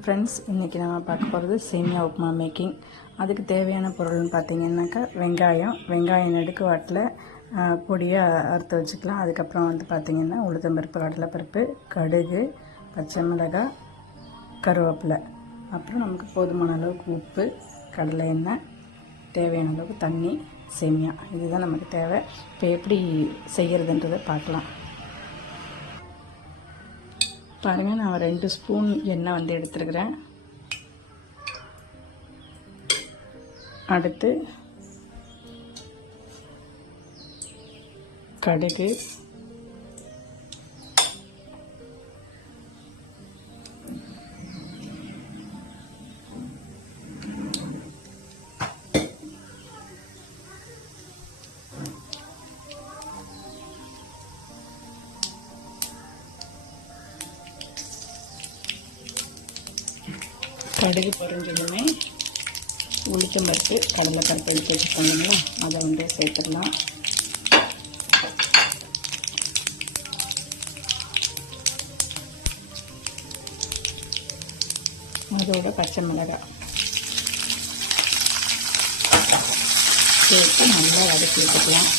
வணக்கம் ஃப்ரெண்ட்ஸ் இன்றைக்கி நம்ம பார்க்க போகிறது சேமியா உப்புமா மேக்கிங் அதுக்கு தேவையான பொருள்னு பார்த்தீங்கன்னாக்கா வெங்காயம் வெங்காயம் நடுக்கு வாட்டில் பொடியாக அறுத்து வச்சுக்கலாம். அதுக்கப்புறம் வந்து பார்த்திங்கன்னா உளுத்தம்பருப்பு கடலைப்பருப்பு கடுகு பச்சை மிளகாய் கருவேப்பிலை. அப்புறம் நமக்கு போதுமான அளவுக்கு உப்பு கடலை எண்ணெய் தேவையான அளவுக்கு தண்ணி சேமியா. இதுதான் நமக்கு தேவை. இப்போ எப்படி செய்கிறதுன்றதை பார்க்கலாம். பாருங்கள் நான் ரெண்டு ஸ்பூன் எண்ணெய் வந்து எடுத்துருக்கிறேன். அடுத்து கடுகு. கடுகு பொறிஞ்சதுமே உளுத்தம் பருப்பு கடலை பருப்பு எடுத்து வச்சுக்கோங்களா அதை வந்து சேர்த்துடலாம் அதோட பச்சை மிளகாய் சேர்த்து நல்லா வதக்கி விட்டுக்கலாம்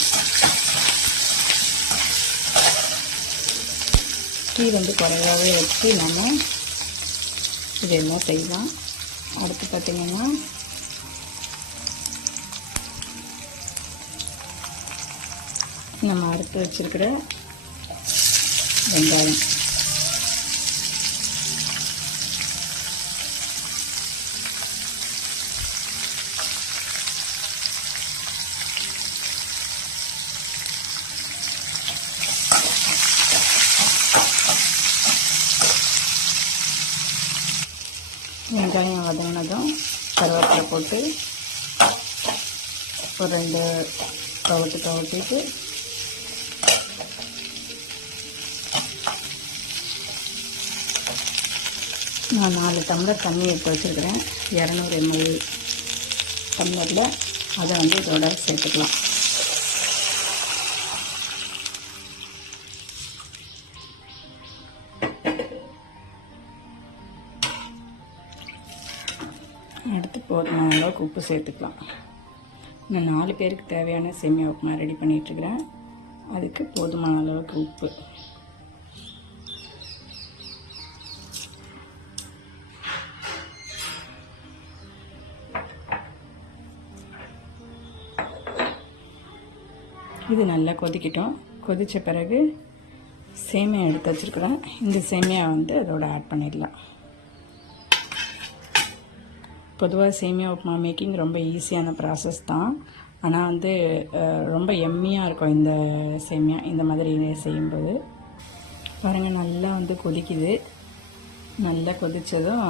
டீ வந்து குறைவாகவே வச்சு நம்ம இதெல்லாம் செய்யலாம். அடுத்து பார்த்திங்கன்னா நம்ம அறுத்து வச்சுருக்கிற வெங்காயம். வெங்காயம் வதங்கினதும் கருவேப்பிலை போட்டு ஒரு ரெண்டு கவுட்டு கவுட்டிட்டு நான் நாலு டம்ளர் தண்ணி எடுத்து வச்சுருக்கிறேன். இரநூறு எம்எல் டம்ளரில் அதை வந்து இதோட சேர்த்துக்கலாம். அடுத்து போதுமான அளவுக்கு உப்பு சேர்த்துக்கலாம். நான் நாலு பேருக்கு தேவையான சேமியா உப்புமா ரெடி பண்ணிகிட்ருக்கிறேன் அதுக்கு போதுமான அளவுக்கு உப்பு. இது நல்லா கொதிக்கட்டும். கொதித்த பிறகு சேமியா எடுத்து வச்சுருக்குறேன். இந்த சேமியா வந்து அதோட ஆட் பண்ணிடலாம். பொதுவாக சேமியா உப்புமா மேக்கிங் ரொம்ப ஈஸியான ப்ராசஸ் தான். ஆனால் வந்து ரொம்ப எம்மியாக இருக்கும் இந்த சேமியா இந்த மாதிரி செய்யும்போது. பாருங்கள் நல்லா வந்து கொதிக்குது. நல்லா கொதித்ததும்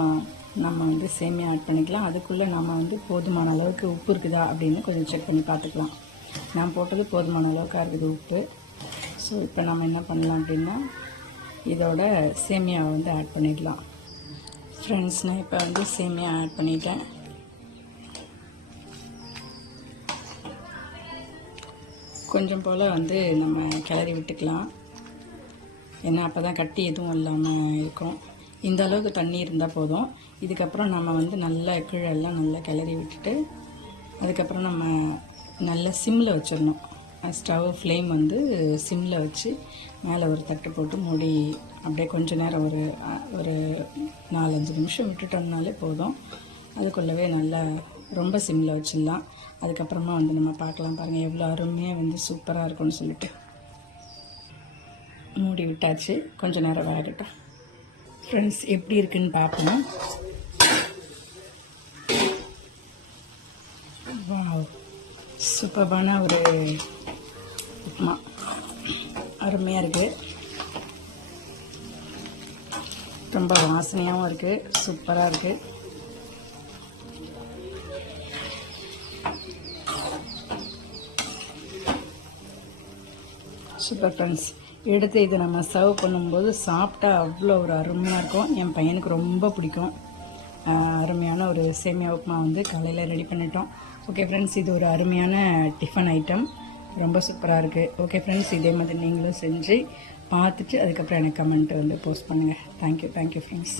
நம்ம வந்து சேமியா ஆட் பண்ணிக்கலாம். அதுக்குள்ளே நம்ம வந்து போதுமான அளவுக்கு உப்பு இருக்குதா அப்படின்னு கொஞ்சம் செக் பண்ணி பார்த்துக்கலாம். நான் போட்டது போதுமான அளவுக்காக இருக்குது உப்பு. ஸோ இப்போ நம்ம என்ன பண்ணலாம் அப்படின்னா இதோட சேமியாவை வந்து ஆட் பண்ணிடலாம் ஃப்ரெண்ட்ஸ் நான் இப்போ வந்து சேமியா ஆட் பண்ணிட்டேன். கொஞ்சம் போல் வந்து நம்ம கிளறி விட்டுக்கலாம். ஏன்னா அப்போ தான் கட்டி எதுவும் இல்லாமல் இருக்கும். இந்த அளவுக்கு தண்ணி இருந்தால் போதும். இதுக்கப்புறம் நம்ம வந்து நல்லா கீழெல்லாம் நல்லா கிளறி விட்டுட்டு அதுக்கப்புறம் நம்ம நல்லா சிம்மில் வச்சிடணும். ஸ்டவ் ஃப்ளேம் வந்து சிம்மில் வச்சு மேலே ஒரு தட்டு போட்டு மூடி அப்படியே கொஞ்ச நேரம் ஒரு ஒரு நாலஞ்சு நிமிஷம் விட்டுட்டோம்னாலே போதும். அதுக்குள்ளவே நல்லா ரொம்ப சிம்மில் வச்சிடலாம். அதுக்கப்புறமா வந்து நம்ம பார்க்கலாம் பாருங்கள் எவ்வளோ அருமையாக வந்து சூப்பராக இருக்கும்னு சொல்லிட்டு. மூடி விட்டாச்சு கொஞ்ச நேரம் வேகட்டும் ஃப்ரெண்ட்ஸ் எப்படி இருக்குன்னு பார்ப்போம். வாவ் சூப்பர்பான ஒரு உப்புமா அருமையாக இருக்குது ரொம்ப வாசனையாகவும் இருக்குது சூப்பராக இருக்குது சூப்பர் ஃப்ரெண்ட்ஸ். எடுத்து இதை நம்ம சர்வ் பண்ணும்போது சாப்பிட்டா அவ்வளோ ஒரு அருமையாக இருக்கும். என் பையனுக்கு ரொம்ப பிடிக்கும். அருமையான ஒரு சேமியா உப்புமா வந்து காலையில் ரெடி பண்ணிட்டோம். ஓகே ஃப்ரெண்ட்ஸ் இது ஒரு அருமையான டிஃபன் ஐட்டம் ரொம்ப சூப்பராக இருக்குது ஓகே ஃப்ரெண்ட்ஸ் இதே மாதிரி நீங்களும் செஞ்சு பார்த்துட்டு அதுக்கப்புறம் எனக்கு கமெண்ட் வந்து போஸ்ட் பண்ணுங்கள் தேங்க்யூ தேங்க்யூ ஃப்ரெண்ட்ஸ்